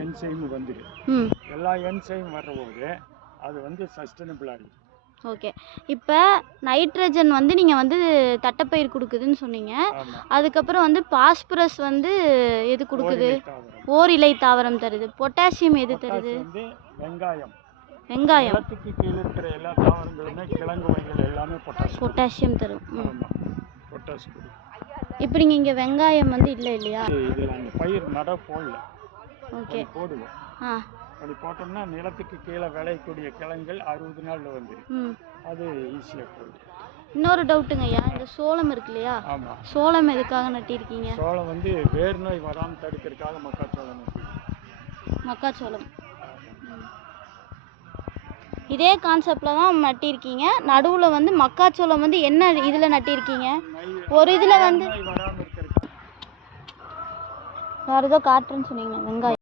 Enzyme வந்துடு. எல்லா enzyme வர்றபோது அது வந்து சஸ்டைனபிள் ஆகிடும். ஓகே. இப்போ நைட்ரஜன் வந்து நீங்கள் வந்து தட்டைப்பயிர் கொடுக்குதுன்னு சொன்னீங்க. அதுக்கப்புறம் வந்து பாஸ்பரஸ் வந்து எது கொடுக்குது? ஓர் இலை தாவரம் தருது. பொட்டாசியம் எது தருது? வந்து வெங்காயம். வெங்காயம் நிலத்துக்கு கீழே இருக்கிற எல்லா தாவரங்களுமே கிழங்கு வகைகள் எல்லாமே பொட்டாசியம் தரும். பொட்டாசியம். இப்போ நீங்கள் இங்கே வெங்காயம் வந்து இல்லை இல்லையா? இதில் அந்த பயிர் நட போடல. ஓகே, போடுவோம். அப்படி போட்டோம்னா நிலத்துக்கு கீழே விளையக்கூடிய கிழங்குகள் 60 நாளில் வந்துடும். அது ஈஸியாக போயிடும். இன்னொரு டவுட்டுங்க ஐயா, இந்த சோளம் இருக்கு இல்லையா? ஆமாம். சோளம் எதுக்காக நட்டிருக்கீங்க? சோளம் வந்து வேர் நோய் வராமல் தடுக்கிறதுக்காக மக்காச்சோளம் நட்டிருக்கீங்க. மக்காச்சோளம் இதே கான்செப்டில் தான் நட்டிருக்கீங்க. நடுவில் வந்து மக்காச்சோளம் வந்து என்ன இதில் நட்டிருக்கீங்க? ஒரு இதில் வந்து வேறு ஏதோ காட்டுறேன்னு சொன்னீங்க வெங்காயம்.